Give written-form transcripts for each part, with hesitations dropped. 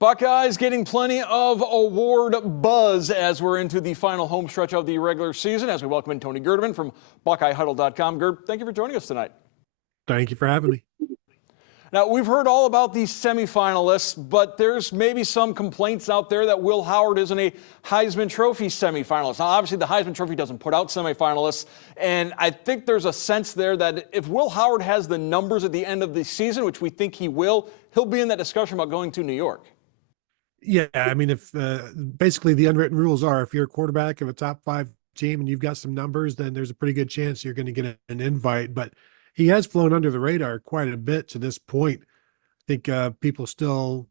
Buckeyes getting plenty of award buzz as we're into the final home stretch of the regular season. As we welcome in Tony Gerdeman from BuckeyeHuddle.com. Gerd, thank you for joining us tonight. Thank you for having me. Now, we've heard all about these semifinalists, but there's maybe some complaints out there that Will Howard isn't a Heisman Trophy semifinalist. Now, obviously, the Heisman Trophy doesn't put out semifinalists, and I think there's a sense there that if Will Howard has the numbers at the end of the season, which we think he will, he'll be in that discussion about going to New York. Yeah, I mean, if basically the unwritten rules are if you're a quarterback of a top 5 team and you've got some numbers, then there's a pretty good chance you're going to get an invite. But he has flown under the radar quite a bit to this point. I think people still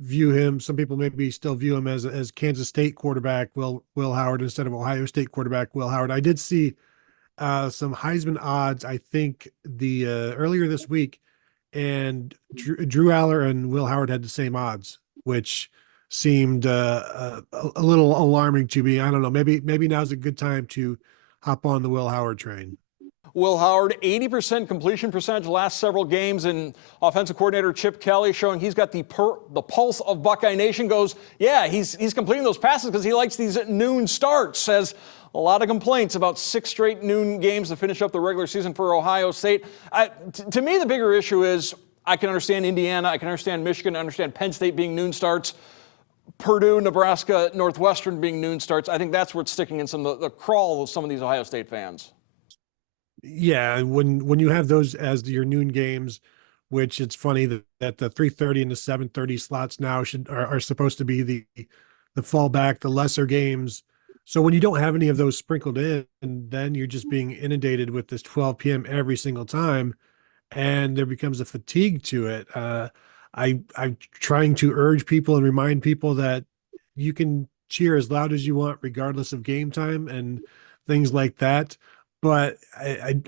view him. Some people maybe still view him as Kansas State quarterback Will Howard instead of Ohio State quarterback Will Howard. I did see some Heisman odds. I think the earlier this week, and Drew Aller and Will Howard had the same odds, which seemed a little alarming to me. I don't know. Maybe now's a good time to hop on the Will Howard train. Will Howard, 80% completion percentage last several games, and offensive coordinator Chip Kelly showing he's got the pulse of Buckeye Nation. Goes, yeah, he's completing those passes because he likes these noon starts. Says a lot of complaints about 6 straight noon games to finish up the regular season for Ohio State. To me, the bigger issue is I can understand Indiana, I can understand Michigan, I understand Penn State being noon starts, Purdue, Nebraska, Northwestern being noon starts. I think that's what's sticking in some of the crawl of some of these Ohio State fans. Yeah, when you have those as your noon games, which it's funny that the 3:30 and the 7:30 slots now are supposed to be the fallback, the lesser games. So when you don't have any of those sprinkled in, and then you're just being inundated with this 12 p.m. every single time, and there becomes a fatigue to it. I'm trying to urge people and remind people that you can cheer as loud as you want, regardless of game time and things like that. But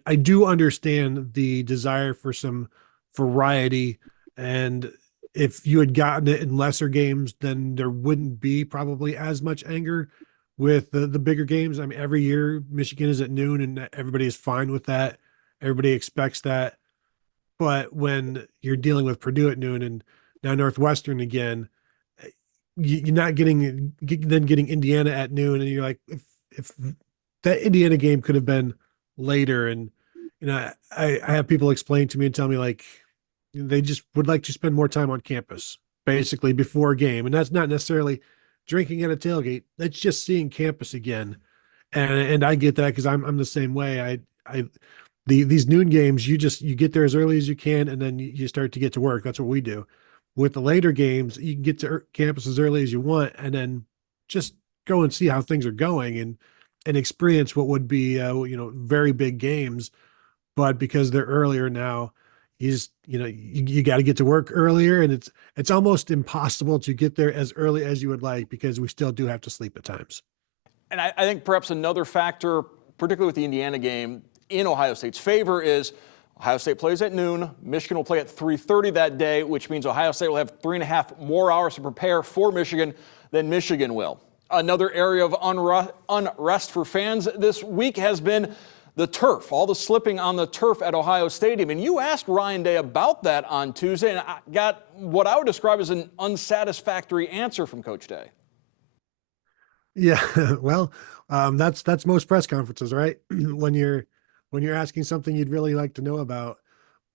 I do understand the desire for some variety. And if you had gotten it in lesser games, then there wouldn't be probably as much anger with the bigger games. I mean, every year Michigan is at noon and everybody is fine with that. Everybody expects that. But when you're dealing with Purdue at noon and now Northwestern again, you're not getting Indiana at noon, and you're like, if that Indiana game could have been later. And I have people explain to me and tell me like they just would like to spend more time on campus basically before a game, and that's not necessarily drinking at a tailgate. That's just seeing campus again, and I get that because I'm the same way. These noon games, you get there as early as you can, and then you start to get to work. That's what we do. With the later games, you can get to campus as early as you want, and then just go and see how things are going and experience what would be very big games. But because they're earlier now, you got to get to work earlier, and it's almost impossible to get there as early as you would like because we still do have to sleep at times. And I think perhaps another factor, particularly with the Indiana game, in Ohio State's favor is Ohio State plays at noon. Michigan will play at 3:30 that day, which means Ohio State will have 3.5 more hours to prepare for Michigan than Michigan will. Another area of unrest for fans this week has been the turf, all the slipping on the turf at Ohio Stadium. And you asked Ryan Day about that on Tuesday, and I got what I would describe as an unsatisfactory answer from Coach Day. Yeah, well, that's most press conferences, right? when you're asking something you'd really like to know about.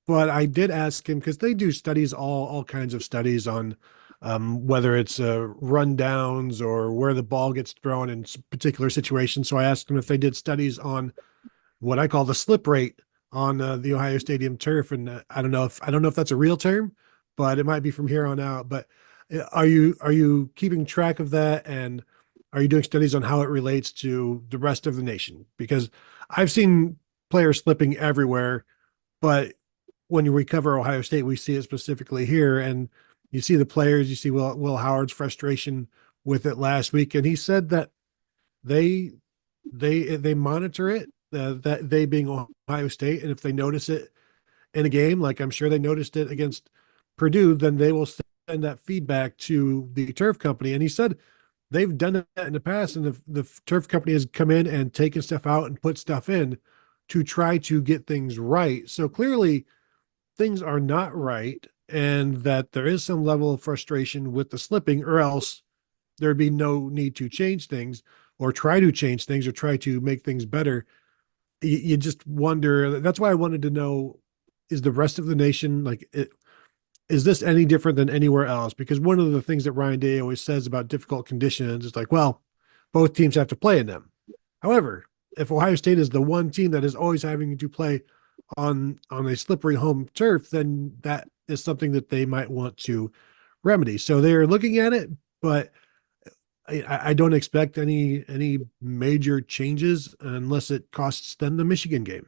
But I did ask him because they do studies, all kinds of studies on whether it's rundowns or where the ball gets thrown in particular situations. So I asked him if they did studies on what I call the slip rate on the Ohio Stadium turf, and I don't know if that's a real term, but it might be from here on out. But are you keeping track of that, and are you doing studies on how it relates to the rest of the nation? Because I've seen players slipping everywhere, but when we cover Ohio State, we see it specifically here, and you see the players, you see Will Howard's frustration with it last week, and he said that they monitor it, that they being Ohio State, and if they notice it in a game, like I'm sure they noticed it against Purdue, then they will send that feedback to the turf company. And he said they've done that in the past, and the turf company has come in and taken stuff out and put stuff in to try to get things right. So clearly things are not right. and that there is some level of frustration with the slipping, or else there'd be no need to change things or try to change things or try to make things better. You just wonder. That's why I wanted to know, is the rest of the nation like it, is this any different than anywhere else? Because one of the things that Ryan Day always says about difficult conditions is like, well, both teams have to play in them. However, if Ohio State is the one team that is always having to play on a slippery home turf, then that is something that they might want to remedy. So they're looking at it, but I don't expect any major changes unless it costs them the Michigan game.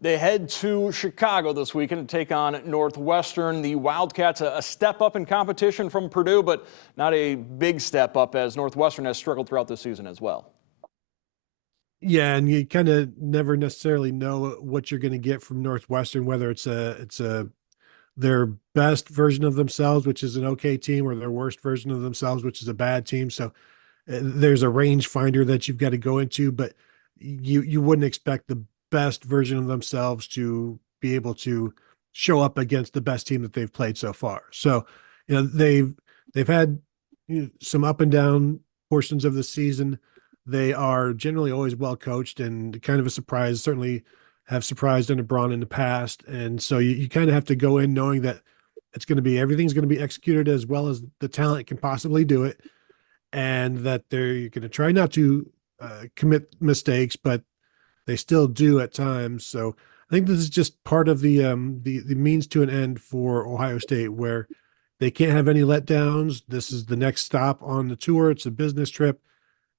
They head to Chicago this weekend to take on Northwestern. The Wildcats, a step up in competition from Purdue, but not a big step up, as Northwestern has struggled throughout the season as well. Yeah, and you kind of never necessarily know what you're going to get from Northwestern, whether it's their best version of themselves, which is an okay team, or their worst version of themselves, which is a bad team. So there's a range finder that you've got to go into, but you wouldn't expect the best version of themselves to be able to show up against the best team that they've played so far. So, they've had some up and down portions of the season. They are generally always well coached and kind of a surprise, certainly have surprised under Braun in the past. And so you kind of have to go in knowing that everything's going to be executed as well as the talent can possibly do it. And that they're going to try not to commit mistakes, but they still do at times. So I think this is just part of the means to an end for Ohio State, where they can't have any letdowns. This is the next stop on the tour. It's a business trip.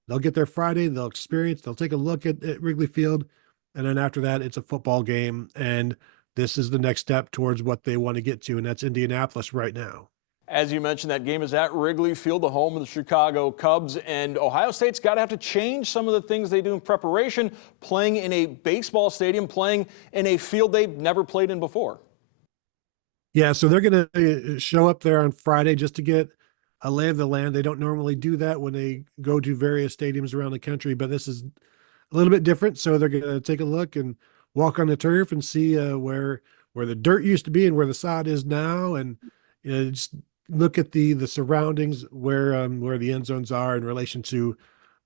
They'll get there Friday. They'll experience. They'll take a look at Wrigley Field, and then after that, it's a football game. And this is the next step towards what they want to get to, and that's Indianapolis right now. As you mentioned, that game is at Wrigley Field, the home of the Chicago Cubs, and Ohio State's got to have to change some of the things they do in preparation, playing in a baseball stadium, playing in a field they've never played in before. Yeah, so they're going to show up there on Friday just to get a lay of the land. They don't normally do that when they go to various stadiums around the country, but this is a little bit different. So they're going to take a look and walk on the turf and see where the dirt used to be and where the sod is now, and just look at the surroundings where the end zones are in relation to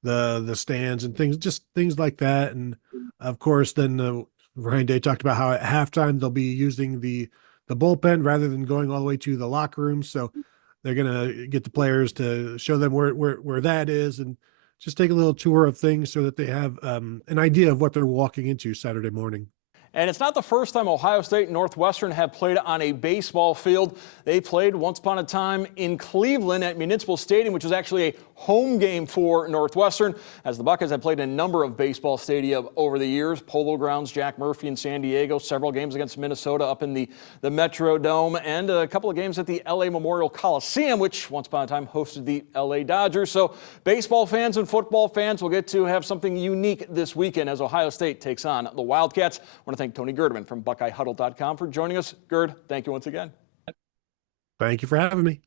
the stands and things like that. And of course, then Ryan Day talked about how at halftime they'll be using the bullpen rather than going all the way to the locker room. So they're going to get the players to show them where that is, and just take a little tour of things so that they have an idea of what they're walking into Saturday morning. And it's not the first time Ohio State and Northwestern have played on a baseball field. They played once upon a time in Cleveland at Municipal Stadium, which was actually a home game for Northwestern, as the Buckeyes have played in a number of baseball stadia over the years. Polo Grounds, Jack Murphy in San Diego, several games against Minnesota up in the Metrodome, and a couple of games at the LA Memorial Coliseum, which once upon a time hosted the LA Dodgers. So baseball fans and football fans will get to have something unique this weekend as Ohio State takes on the Wildcats. I want to thank Tony Gerdeman from BuckeyeHuddle.com for joining us. Gerd, thank you once again. Thank you for having me.